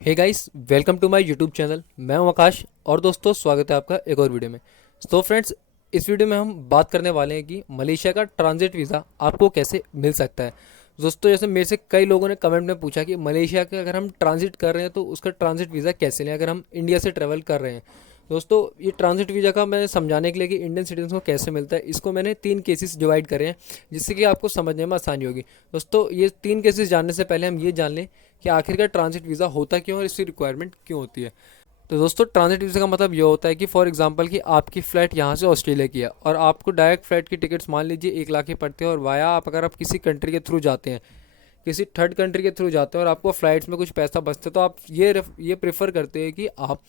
Hey guys, welcome to my YouTube channel. मैं हूं आकाश और दोस्तों स्वागत है आपका एक और वीडियो में। तो फ्रेंड्स, इस वीडियो में हम बात करने वाले हैं कि मलेशिया का ट्रांजिट वीज़ा आपको कैसे मिल सकता है। दोस्तों, जैसे मेरे से कई लोगों ने कमेंट में पूछा कि मलेशिया के अगर हम ट्रांजिट कर रहे हैं तो उसका ट्रांजिट वीज़ा कैसे लें अगर हम इंडिया से ट्रैवल कर रहे हैं। दोस्तों, ये ट्रांजिट वीज़ा का मैं समझाने के लिए कि इंडियन सिटीजन को कैसे मिलता है, इसको मैंने 3 केसेस डिवाइड करे हैं जिससे कि आपको समझने में आसानी होगी। दोस्तों, ये 3 केसेस जानने से पहले हम ये जान लें कि आखिरकार ट्रांजिट वीज़ा होता क्यों और इसकी रिक्वायरमेंट क्यों होती है। तो दोस्तों, ट्रांजिट वीज़ा का मतलब ये होता है कि फॉर एग्जांपल कि आपकी फ़्लाइट यहाँ से ऑस्ट्रेलिया की है और आपको डायरेक्ट फ़्लाइट की टिकट्स मान लीजिए 1 लाख के पड़ते हैं और वाया आप अगर आप किसी कंट्री के थ्रू जाते हैं, किसी थर्ड कंट्री के थ्रू जाते हैं और आपको फ़्लाइट्स में कुछ पैसा बचता है, तो आप ये प्रेफर करते हैं कि आप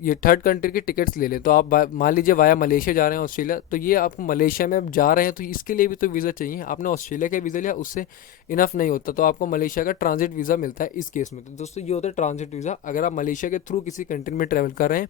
ये थर्ड कंट्री की टिकट्स ले लें। तो आप मान लीजिए वाया मलेशिया जा रहे हैं ऑस्ट्रेलिया, तो ये आप मलेशिया में अब जा रहे हैं तो इसके लिए भी तो वीज़ा चाहिए। आपने ऑस्ट्रेलिया का वीज़ा लिया, उससे इनफ नहीं होता, तो आपको मलेशिया का ट्रांजिट वीज़ा मिलता है इस केस में। तो दोस्तों, ये होता है ट्रांजिट वीज़ा। अगर आप मलेशिया के थ्रू किसी कंट्री में ट्रैवल कर रहे हैं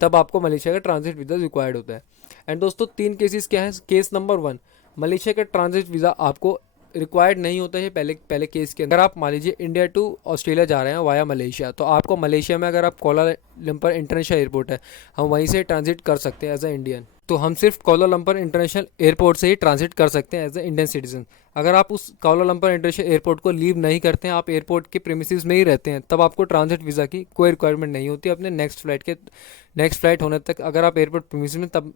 तब आपको मलेशिया का ट्रांजिट वीज़ा रिक्वायर्ड होता है। एंड दोस्तों, 3 केसेस क्या है। केस नंबर 1, मलेशिया का ट्रांजिट वीज़ा आपको रिक्वायर्ड नहीं होता है। पहले पहले केस के अंदर आप मान लीजिए इंडिया टू ऑस्ट्रेलिया जा रहे हैं वाया मलेशिया, तो आपको मलेशिया में अगर आप कोलालंपुर इंटरनेशनल एयरपोर्ट है, हम वहीं से ट्रांजिट कर सकते हैं एज ए इंडियन। तो हम सिर्फ कोलालंपुर इंटरनेशनल एयरपोर्ट से ही ट्रांजिट कर सकते हैं एज ए इंडियन सिटीजन। अगर आप उस कोलालंपुर इंटरनेशनल एयरपोर्ट को लीव नहीं करते हैं, आप एयरपोर्ट के प्रीमिसेस में ही रहते हैं, तब आपको ट्रांजिट वीज़ा की कोई रिक्वायरमेंट नहीं होती अपने नेक्स्ट फ्लाइट होने तक। अगर आप एयरपोर्ट प्रीमिसेस में, तब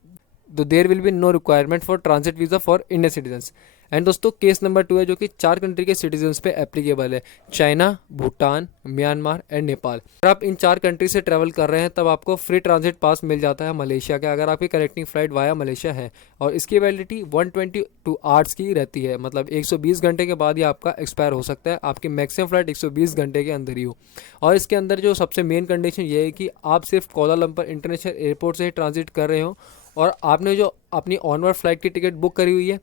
तो there will be no requirement for transit visa for Indian citizens. And दोस्तों, केस नंबर 2 है जो कि 4 कंट्री के सिटीजन्स पे एप्लीकेबल है। China, Bhutan, Myanmar and Nepal. अगर आप इन 4 कंट्री से ट्रैवल कर रहे हैं तब आपको फ्री ट्रांजिट पास मिल जाता है मलेशिया का, अगर आपकी कनेक्टिंग फ्लाइट वाया मलेशिया है। और इसकी वैलिडिटी 122 आवर्स की रहती है, मतलब 120 घंटे के बाद ही आपका एक्सपायर हो सकता है। आपकी मैक्सिमम फ्लाइट 120 घंटे के अंदर ही हो। और इसके अंदर जो सबसे मेन कंडीशन ये है कि आप सिर्फ कोलालंपुर इंटरनेशनल एयरपोर्ट से ही ट्रांजिट कर रहे हो और आपने जो अपनी ऑनवर्ड फ्लाइट की टिकट बुक करी हुई है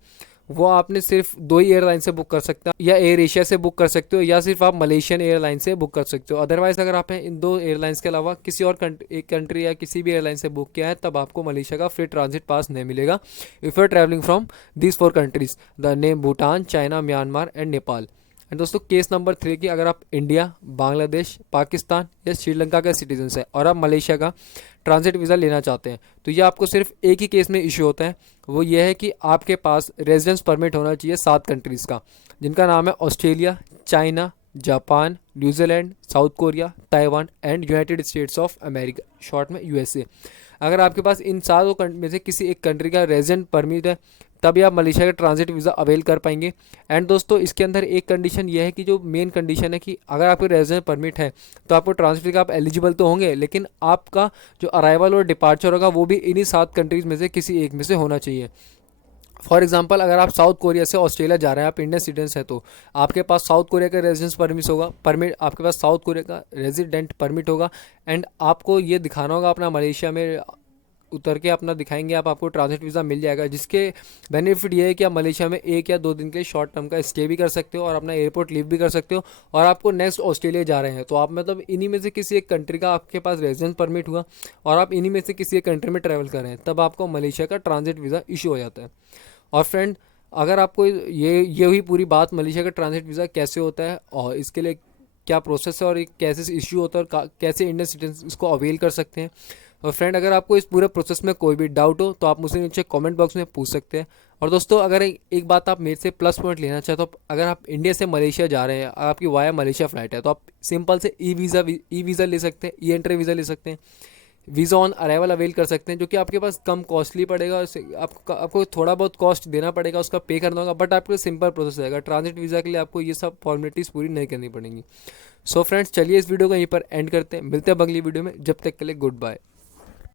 वो आपने सिर्फ 2 ही एयरलाइन से बुक कर सकते हो, या एयर एशिया से बुक कर सकते हो, या सिर्फ आप मलेशियन एयरलाइन से बुक कर सकते हो। अदरवाइज अगर आपने इन 2 एयरलाइंस के अलावा किसी और एक कंट्री या किसी भी एयरलाइन से बुक किया है तब आपको मलेशिया का फ्री ट्रांजिट पास नहीं मिलेगा if you are travelling from these 4 countries, the name Bhutan, China, Myanmar and Nepal. And दोस्तों, केस नंबर 3 की अगर आप इंडिया, बांग्लादेश, पाकिस्तान या श्रीलंका के सिटीजन्स हैं और आप मलेशिया का ट्रांजिट वीज़ा लेना चाहते हैं, तो ये आपको सिर्फ एक ही केस में इशू होता है। वो ये है कि आपके पास रेजिडेंस परमिट होना चाहिए 7 कंट्रीज़ का, जिनका नाम है Australia, China, Japan, New Zealand, south Korea, Taiwan and United states of America, short में यूएसए। अगर आपके पास इन सारों में से किसी एक कंट्री का रेजिडेंट परमिट है तभी आप मलेशिया का ट्रांजिट वीज़ा अवेल कर पाएंगे। एंड दोस्तों, इसके अंदर एक कंडीशन ये है कि जो मेन कंडीशन है कि अगर आपके रेजिडेंट परमिट है तो आपको ट्रांजिट का आप एलिजिबल तो होंगे, लेकिन आपका जो अराइवल और डिपार्चर होगा वो भी इन्हीं 7 कंट्रीज़ में से किसी एक में से होना चाहिए। फॉर एग्जांपल, अगर आप साउथ कोरिया से ऑस्ट्रेलिया जा रहे हैं, आप इंडियन सिटीजन हैं, तो आपके पास साउथ कोरिया का रेजिडेंस परमिट आपके पास साउथ कोरिया का रेजिडेंट परमिट होगा। एंड आपको ये दिखाना होगा अपना मलेशिया में उतर के अपना दिखाएंगे आप, आपको ट्रांजिट वीज़ा मिल जाएगा, जिसके बेनिफिट ये है कि आप मलेशिया में 1 या 2 दिन के लिए शॉर्ट टर्म का स्टे भी कर सकते हो और अपना एयरपोर्ट लीव भी कर सकते हो। और आपको नेक्स्ट ऑस्ट्रेलिया जा रहे हैं तो आप मतलब इन्हीं में से किसी एक कंट्री का आपके पास रेजिडेंस परमिट हुआ और आप इन्हीं में से किसी एक कंट्री में ट्रैवल कर रहे हैं, तब आपको मलेशिया का ट्रांजिट वीज़ा इशू हो जाता है। और फ्रेंड, अगर आपको ये हुई पूरी बात मलेशिया का ट्रांजिट वीज़ा कैसे होता है और इसके लिए क्या प्रोसेस है और ये कैसे इशू होता है और कैसे इंडियन सिटीजन इसको अवेल कर सकते हैं। और फ्रेंड, अगर आपको इस पूरे प्रोसेस में कोई भी डाउट हो तो आप मुझसे नीचे कमेंट बॉक्स में पूछ सकते हैं। और दोस्तों, अगर एक बात आप मेरे से प्लस पॉइंट लेना चाहते हो, तो अगर आप इंडिया से मलेशिया जा रहे हैं, आपकी वाया मलेशिया फ्लाइट है, तो आप सिंपल से ई वीज़ा ले सकते हैं, ई एंट्री वीज़ा ले सकते हैं, वीज़ा ऑन अराइवल अवेल कर सकते हैं, जो कि आपके पास कम कॉस्टली पड़ेगा। आपको थोड़ा बहुत कॉस्ट देना पड़ेगा, उसका पे करना होगा, बट आपको सिंपल प्रोसेस रहेगा। ट्रांजिट वीज़ा के लिए आपको ये सब फॉर्मेलिटीज़ पूरी नहीं करनी पड़ेंगी। सो फ्रेंड्स, चलिए इस वीडियो को यहीं पर एंड करते हैं, मिलते हैं अगली वीडियो में, जब तक के लिए गुड बाय।